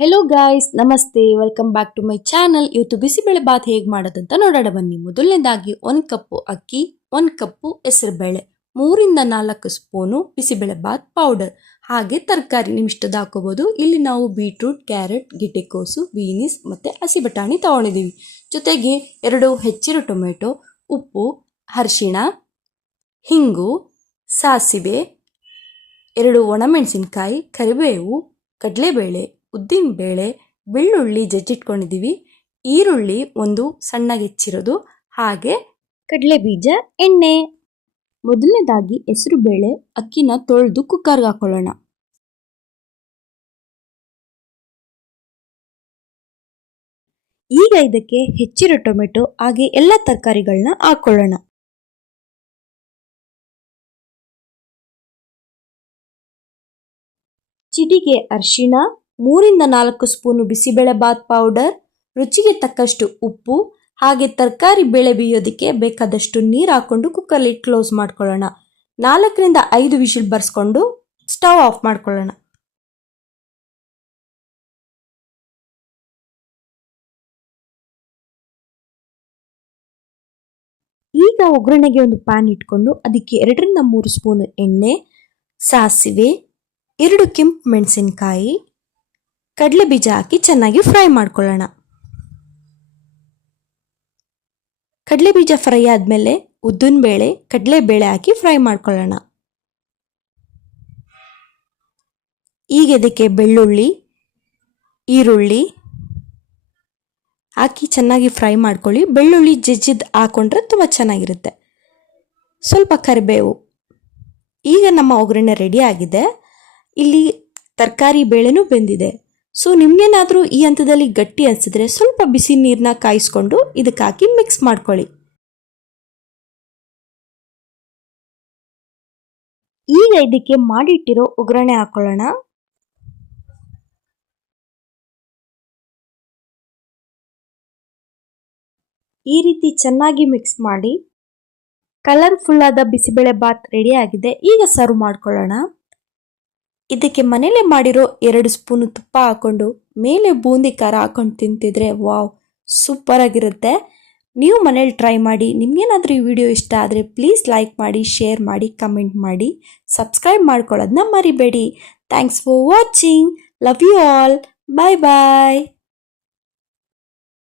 Hello guys, ನಮಸ್ತೆ. Welcome back to my channel. ಇವತ್ತು ಬಿಸಿಬೇಳೆ ಬಾತ್ ಹೇಗೆ ಮಾಡೋದಂತ ನೋಡೋಣ ಬನ್ನಿ. ಮೊದಲನೇದಾಗಿ 1 ಕಪ್ಪು ಅಕ್ಕಿ, 1 ಕಪ್ಪು ಹೆಸರುಬೇಳೆ, 3-4 ಸ್ಪೂನು ಬಿಸಿಬೇಳೆ ಬಾತ್ ಪೌಡರ್, ಹಾಗೆ ತರಕಾರಿ ನಿಮ್ಮಿಷ್ಟದ ಹಾಕೋಬಹುದು. ಇಲ್ಲಿ ನಾವು ಬೀಟ್ರೂಟ್, ಕ್ಯಾರೆಟ್, ಗಿಡ್ಡೆಕೋಸು, ಬೀನಿಸ್ ಮತ್ತು ಹಸಿ ಬಟಾಣಿ ತಗೊಂಡಿದ್ದೀವಿ. ಜೊತೆಗೆ 2 ಹೆಚ್ಚಿರೋ ಟೊಮೆಟೊ, ಉಪ್ಪು, ಅರಿಶಿಣ, ಹಿಂಗು, ಸಾಸಿವೆ, 2 ಒಣಮೆಣಸಿನ್ಕಾಯಿ, ಕರಿಬೇವು, ಕಡಲೆಬೇಳೆ, ಉದ್ದಿನಬೇಳೆ, ಬೆಳ್ಳುಳ್ಳಿ ಜಜ್ಜಿಟ್ಕೊಂಡಿದ್ದೀವಿ, ಈರುಳ್ಳಿ 1 ಸಣ್ಣಗೆ ಹೆಚ್ಚಿರೋದು, ಹಾಗೆ ಕಡಲೆ ಬೀಜ, ಎಣ್ಣೆ. ಮೊದಲನೇದಾಗಿ ಹೆಸರು ಬೇಳೆ ಅಕ್ಕಿನ ತೊಳೆದು ಕುಕ್ಕರ್ಗೆ ಹಾಕೊಳ್ಳೋಣ. ಈಗ ಇದಕ್ಕೆ ಹೆಚ್ಚಿರೋ ಟೊಮೆಟೊ ಹಾಗೆ ಎಲ್ಲ ತರಕಾರಿಗಳನ್ನ ಹಾಕೊಳ್ಳೋಣ. ಚಿಟಿಕೆ ಅರಿಶಿಣ, 3-4 ಸ್ಪೂನು ಬಿಸಿಬೇಳೆ ಬಾತ್ ಪೌಡರ್, ರುಚಿಗೆ ತಕ್ಕಷ್ಟು ಉಪ್ಪು, ಹಾಗೆ ತರಕಾರಿ ಬೇಳೆ ಬೇಯೋದಕ್ಕೆ ಬೇಕಾದಷ್ಟು ನೀರು ಹಾಕೊಂಡು ಕುಕ್ಕರ್ಲಿ ಕ್ಲೋಸ್ ಮಾಡ್ಕೊಳ್ಳೋಣ. 4-5 ವಿಷಲ್ ಬರ್ಸ್ಕೊಂಡು ಸ್ಟವ್ ಆಫ್ ಮಾಡ್ಕೊಳ್ಳೋಣ. ಈಗ ಒಗ್ಗರಣೆಗೆ ಒಂದು ಪ್ಯಾನ್ ಇಟ್ಕೊಂಡು ಅದಕ್ಕೆ 2-3 ಸ್ಪೂನು ಎಣ್ಣೆ, ಸಾಸಿವೆ, 2 ಕೆಂಪು ಮೆಣಸಿನಕಾಯಿ, ಕಡಲೆ ಬೀಜ ಹಾಕಿ ಚೆನ್ನಾಗಿ ಫ್ರೈ ಮಾಡ್ಕೊಳ್ಳೋಣ. ಕಡಲೆ ಬೀಜ ಫ್ರೈ ಆದಮೇಲೆ ಉದ್ದಿನಬೇಳೆ, ಕಡಲೆಬೇಳೆ ಹಾಕಿ ಫ್ರೈ ಮಾಡ್ಕೊಳ್ಳೋಣ. ಈಗ ಇದಕ್ಕೆ ಬೆಳ್ಳುಳ್ಳಿ, ಈರುಳ್ಳಿ ಹಾಕಿ ಚೆನ್ನಾಗಿ ಫ್ರೈ ಮಾಡ್ಕೊಳ್ಳಿ. ಬೆಳ್ಳುಳ್ಳಿ ಜಜ್ಜಿದ್ದು ಹಾಕೊಂಡ್ರೆ ತುಂಬ ಚೆನ್ನಾಗಿರುತ್ತೆ. ಸ್ವಲ್ಪ ಕರಿಬೇವು. ಈಗ ನಮ್ಮ ಒಗ್ಗರಣೆ ರೆಡಿ ಆಗಿದೆ. ಇಲ್ಲಿ ತರಕಾರಿ ಬೇಳೆನೂ ಬೆಂದಿದೆ. ಸೊ ನಿಮ್ಗೇನಾದರೂ ಈ ಹಂತದಲ್ಲಿ ಗಟ್ಟಿ ಅನಿಸಿದ್ರೆ ಸ್ವಲ್ಪ ಬಿಸಿ ನೀರನ್ನ ಕಾಯಿಸ್ಕೊಂಡು ಇದಕ್ಕೆ ಹಾಕಿ ಮಿಕ್ಸ್ ಮಾಡ್ಕೊಳ್ಳಿ. ಈಗ ಇದಕ್ಕೆ ಮಾಡಿಟ್ಟಿರೋ ಒಗ್ಗರಣೆ ಹಾಕೊಳ್ಳೋಣ. ಈ ರೀತಿ ಚೆನ್ನಾಗಿ ಮಿಕ್ಸ್ ಮಾಡಿ. ಕಲರ್ಫುಲ್ ಆದ ಬಿಸಿಬೇಳೆ ಬಾತ್ ರೆಡಿ ಆಗಿದೆ. ಈಗ ಸರ್ವ್ ಮಾಡ್ಕೊಳ್ಳೋಣ. ಇದಕ್ಕೆ ಮನೇಲೆ ಮಾಡಿರೋ 2 ಸ್ಪೂನು ತುಪ್ಪ ಹಾಕೊಂಡು ಮೇಲೆ ಬೂಂದಿ ಖಾರ ಹಾಕೊಂಡು ತಿಂತಿದ್ರೆ ವಾವ್, ಸೂಪರ್ ಆಗಿರುತ್ತೆ. ನೀವು ಮನೇಲಿ ಟ್ರೈ ಮಾಡಿ. ನಿಮ್ಗೇನಾದರೂ ಈ ವಿಡಿಯೋ ಇಷ್ಟ ಆದರೆ ಪ್ಲೀಸ್ ಲೈಕ್ ಮಾಡಿ, ಶೇರ್ ಮಾಡಿ, ಕಮೆಂಟ್ ಮಾಡಿ, ಸಬ್ಸ್ಕ್ರೈಬ್ ಮಾಡ್ಕೊಳ್ಳೋದನ್ನ ಮರಿಬೇಡಿ. Thanks for watching. Love you all. Bye bye.